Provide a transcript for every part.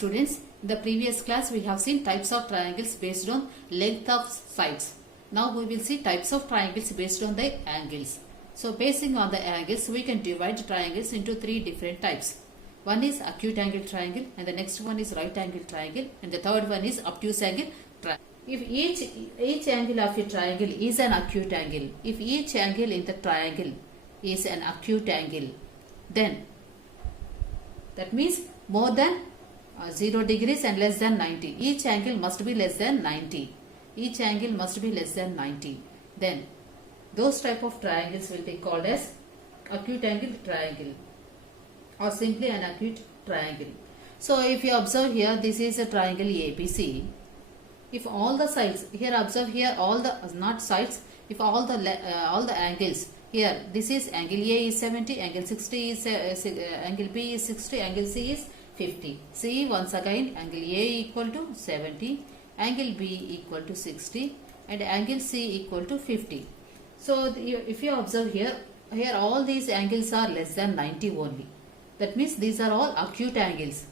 students, in the previous class we have seen types of triangles based on length of sides. Now we will see types of triangles based on the angles. So basing on the angles, we can divide triangles into three different types. One is acute angle triangle, and the next one is right angle triangle, and the third one is obtuse angle triangle. If each angle of a triangle is an acute angle, if each angle in the triangle is an acute angle, then that means more than 0 degrees and less than 90. Each angle must be less than 90. Each angle must be less than 90. Then those type of triangles will be called as acute angle triangle or simply an acute triangle. So if you observe here, this is a triangle ABC. If all the sides, here observe here all the, not sides, if all the angles, here this is angle A is 70, angle 60 is angle B is 60, angle C is 50. See once again, angle A equal to 70, angle B equal to 60 and angle C equal to 50. So if you observe here all these angles are less than 90 only. That means these are all acute angles.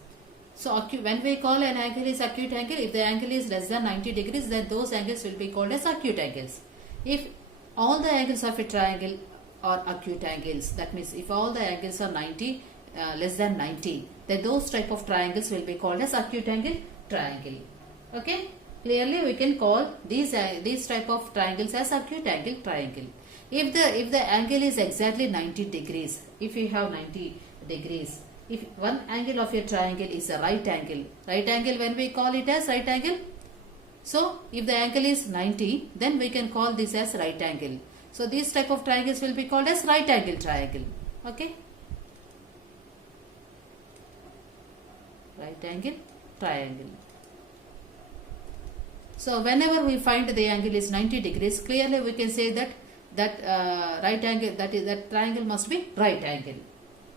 So when we call an angle is acute angle, if the angle is less than 90 degrees, then those angles will be called as acute angles. If all the angles of a triangle are acute angles, that means if all the angles are less than 90, then those type of triangles will be called as acute angle triangle. Okay? Clearly we can call these type of triangles as acute angle triangle. If the angle is exactly 90 degrees, if you have 90 degrees, if one angle of your triangle is a right angle when we call it as right angle. So if the angle is 90, then we can call this as right angle. So these type of triangles will be called as right angle triangle. Okay? Right angle triangle. So whenever we find the angle is 90 degrees, clearly we can say that right angle, that triangle must be right angle.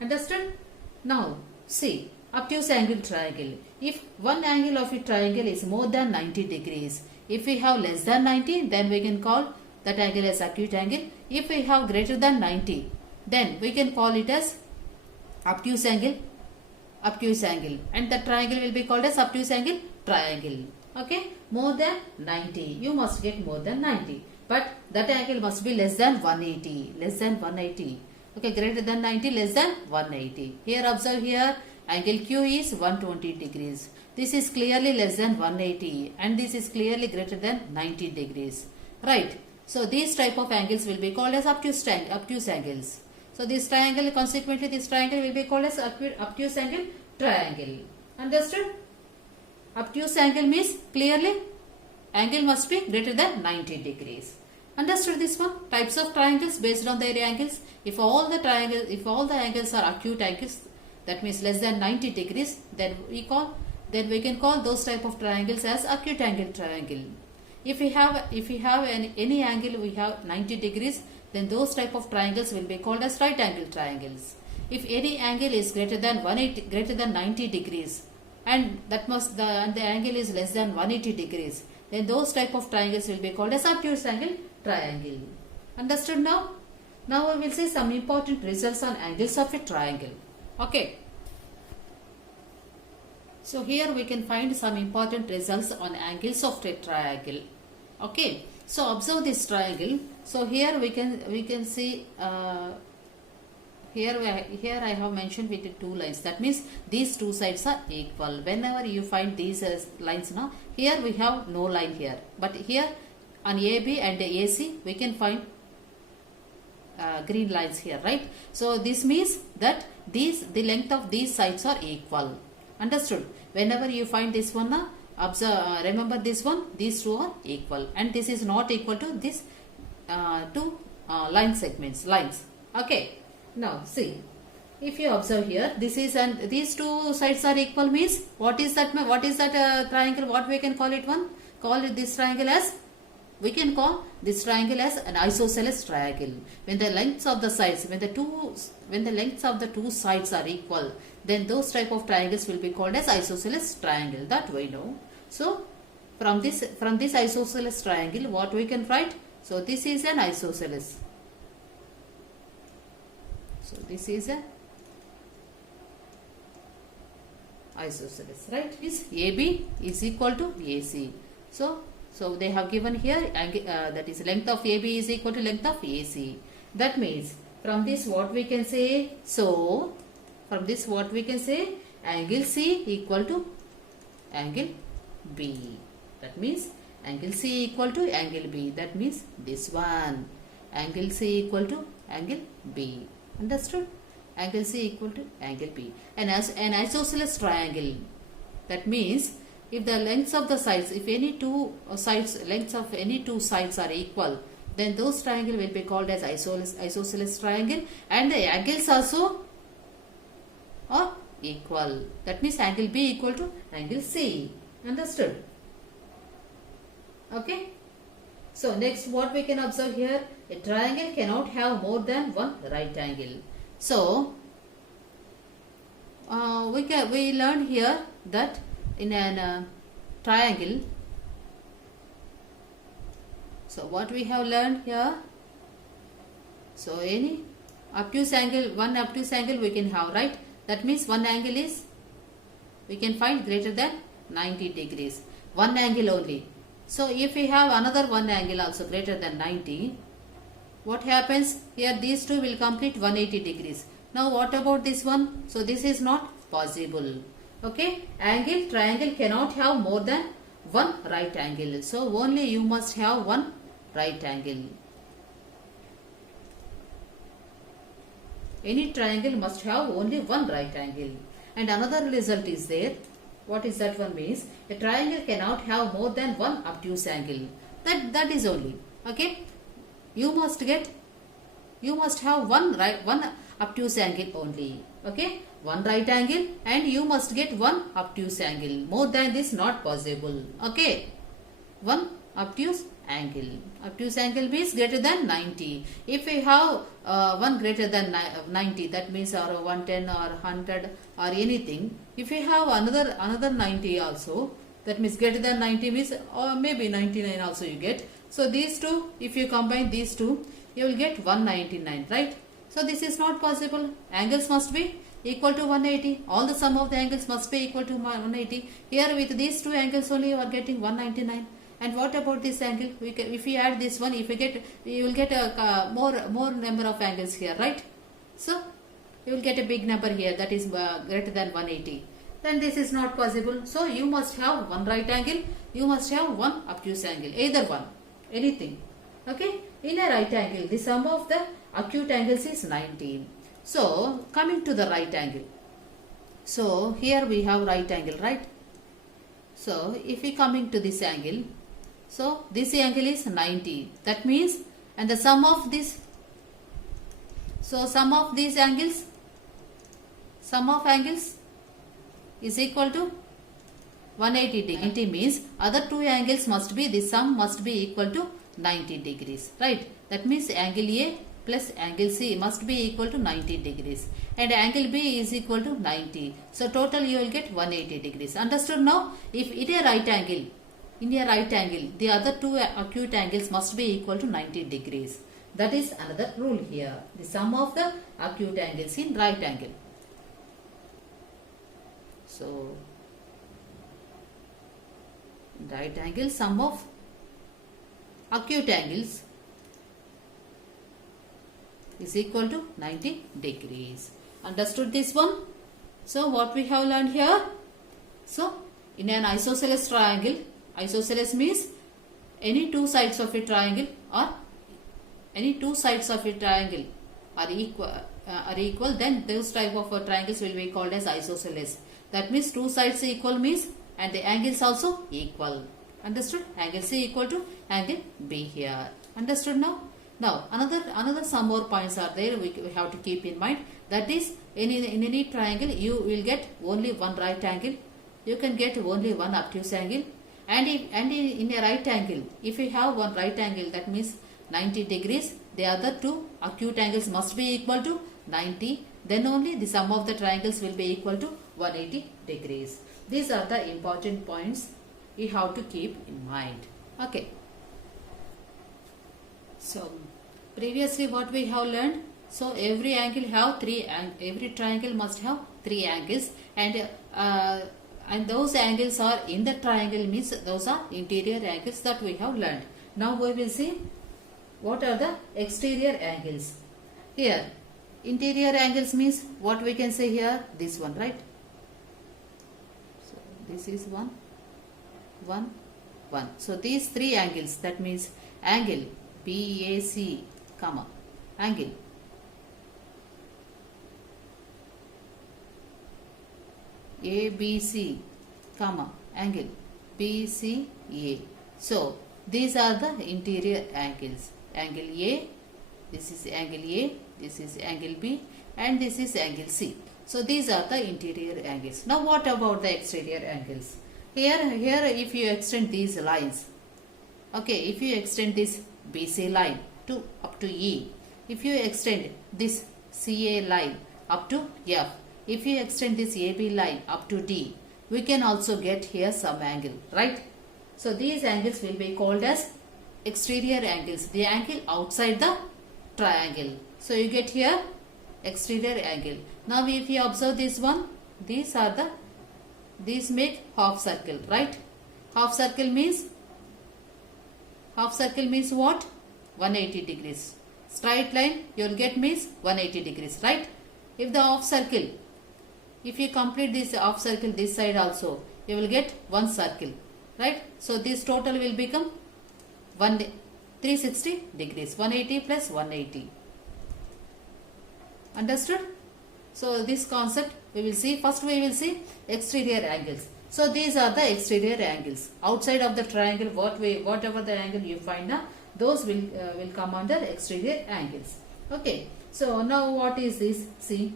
Understood? Now see, obtuse angle triangle. If one angle of a triangle is more than 90 degrees, if we have less than 90, then we can call that angle as acute angle. If we have greater than 90, then we can call it as obtuse angle, and the triangle will be called as obtuse angle triangle. Okay, more than 90, you must get more than 90, but that angle must be less than 180, okay, greater than 90, less than 180. Here observe here, angle Q is 120 degrees. This is clearly less than 180 and this is clearly greater than 90 degrees. Right. So these type of angles will be called as obtuse angles. So this triangle, consequently this triangle will be called as obtuse angle triangle. Understood? Obtuse angle means clearly angle must be greater than 90 degrees. Understood this one? Types of triangles based on their angles. If all the angles are acute angles, that means less than 90 degrees, then we can call those type of triangles as acute angle triangle. If we have any angle we have 90 degrees, then those type of triangles will be called as right angle triangles. If any angle is greater than 90 degrees, and the angle is less than 180 degrees, then those type of triangles will be called as obtuse angle triangle. Understood now? Now we will see some important results on angles of a triangle. Okay. So here we can find some important results on angles of a triangle. Okay. So observe this triangle. So here we can see here I have mentioned with the two lines. That means these two sides are equal. Whenever you find these lines now, here we have no line here, but here on AB and AC we can find green lines here, right? So this means that the length of these sides are equal. Understood? Whenever you find this one, observe, remember this one, these two are equal, and this is not equal to this two line segments, lines. Okay. Now see, if you observe here, this is and these two sides are equal means what is that triangle? What we can call it? This triangle as, we can call this triangle as an isosceles triangle. When the lengths of the sides, when the lengths of the two sides are equal, then those type of triangles will be called as isosceles triangle. That we know. So from this isosceles triangle, what we can write? So this is an isosceles. So this is a isosceles, right? Is AB is equal to AC. So they have given here that is length of AB is equal to length of AC. That means from this what we can say? So from this what we can say? Angle C equal to angle B. That means angle C equal to angle B. That means this one. Angle C equal to angle B. Understood? Angle C equal to angle B. And as an isosceles triangle, that means if the lengths of the sides, if any two sides, lengths of any two sides are equal, then those triangle will be called as isosceles triangle, and the angles also are equal. That means angle B equal to angle C. Understood? Okay. So next what we can observe here, a triangle cannot have more than one right angle. So we learned here that in an triangle, so what we have learned here, so any obtuse angle, one obtuse angle we can have, right? That means one angle is, we can find greater than 90 degrees. One angle only. So if we have another one angle also greater than 90, what happens? Here these two will complete 180 degrees. Now what about this one? So this is not possible. Okay. Angle, triangle cannot have more than one right angle. So only you must have one right angle. Any triangle must have only one right angle. And another result is there. What is that one means? A triangle cannot have more than one obtuse angle. That is only. Okay. You must have one obtuse angle only. Okay. One right angle, and you must get one obtuse angle. More than this not possible. Okay. One obtuse angle. Obtuse angle means greater than 90. If we have one greater than 90, that means or 110 or 100 or anything. If we have another 90 also, that means greater than 90 means, or maybe 99 also you get. So these two, if you combine these two, you will get 199, right? So this is not possible. Angles must be equal to 180. All the sum of the angles must be equal to 180. Here with these two angles only you are getting 199. And what about this angle? If we add this one, you will get a more number of angles here, right? So you will get a big number here, that is greater than 180. Then this is not possible. So you must have one right angle. You must have one obtuse angle. Either one, anything. Okay. In a right angle, the sum of the acute angles is 90. So coming to the right angle. So here we have right angle, right? So if we coming to this angle, so this angle is 90. That means, and the sum of this, so sum of these angles, sum of angles is equal to 180 degree. 90 means other two angles must be, the sum must be equal to 90 degrees, right? That means angle A plus angle C must be equal to 90 degrees, and angle B is equal to 90. So total you will get 180 degrees. Understood now? If in a right angle, the other two acute angles must be equal to 90 degrees. That is another rule here. The sum of the acute angles in right angle. So right angle, sum of acute angles is equal to 90 degrees. Understood this one? So what we have learned here? So in an isosceles triangle, isosceles means any two sides of a triangle are equal, then those type of triangles will be called as isosceles. That means two sides equal means, and the angles also equal. Understood? Angle C equal to angle B here. Understood now? Now another some more points are there we have to keep in mind. That is, in any triangle you will get only one right angle. You can get only one obtuse angle. And in a right angle, if you have one right angle, that means 90 degrees, the other two acute angles must be equal to 90. Then only the sum of the triangles will be equal to 180 degrees. These are the important points you have to keep in mind. Okay. So previously what we have learned, so every angle have every triangle must have three angles, and and those angles are in the triangle, means those are interior angles that we have learned. Now we will see what are the exterior angles. Here, interior angles means what we can say here, this one, right? So this is one, 1. So these three angles, that means angle BAC, comma, angle ABC, comma, angle BCA. So these are the interior angles. Angle A, this is angle A, this is angle B, and this is angle C. So these are the interior angles. Now what about the exterior angles? Here if you extend these lines, okay, if you extend this BC line to up to E, if you extend this CA line up to F, if you extend this AB line up to D, we can also get here some angle, right? So these angles will be called as exterior angles, the angle outside the triangle. So you get here exterior angle. Now if you observe this one, these make half circle, right? Half circle means what? 180 degrees. Straight line you will get means 180 degrees, right? If the half circle, if you complete this half circle this side also, you will get one circle, right? So this total will become 360 degrees, 180 plus 180. Understood? So this concept we will see. First we will see exterior angles. So these are the exterior angles. Outside of the triangle, whatever the angle you find, those will come under exterior angles. Okay. So now what is this? See.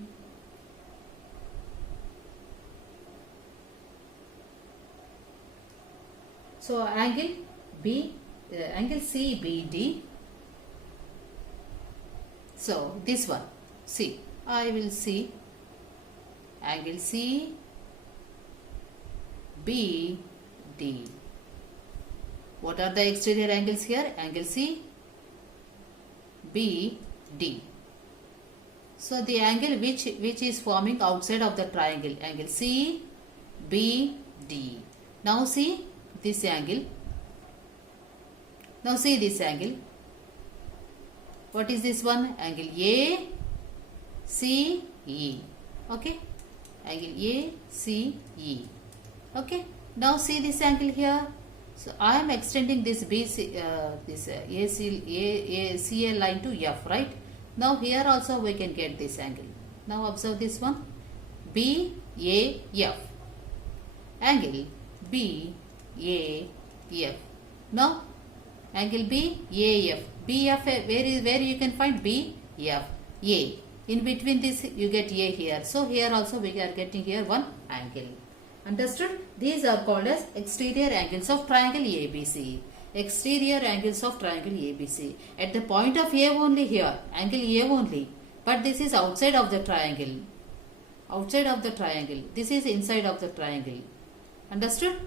So angle CBD. So this one. See, I will see angle CBD. What are the exterior angles here? Angle CBD. So the angle which is forming outside of the triangle, angle CBD. Now see this angle. Now see this angle. What is this one? Angle ACE. Okay. Angle ACE. Okay. Now see this angle here. So I am extending this ACA line to F, right? Now here also we can get this angle. Now observe this one. BAF. Angle BAF. Now angle BAF. BF, where you can find BF. A. In between this you get A here. So here also we are getting here one angle. Understood? These are called as exterior angles of triangle ABC. Exterior angles of triangle ABC. At the point of A only here, angle A only. But this is outside of the triangle. Outside of the triangle. This is inside of the triangle. Understood?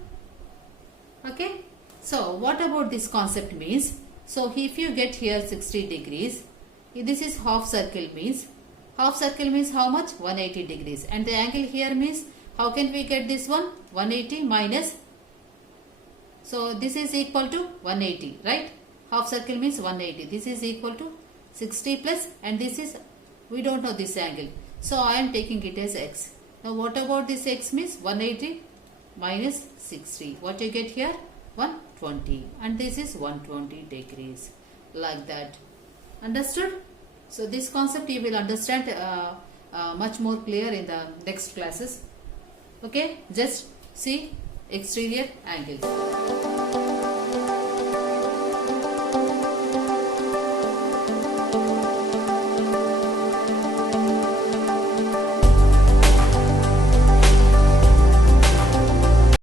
Okay. So what about this concept means? So if you get here 60 degrees, this is half circle means how much? 180 degrees. And the angle here means how can we get this one? 180 minus. So this is equal to 180, right? Half circle means 180. This is equal to 60 plus, and this is, we don't know this angle. So I am taking it as x. Now what about this x means 180 minus 60. What you get here? 120. And this is 120 degrees. Like that. Understood? So this concept you will understand much more clear in the next classes. Okay, just see exterior angles.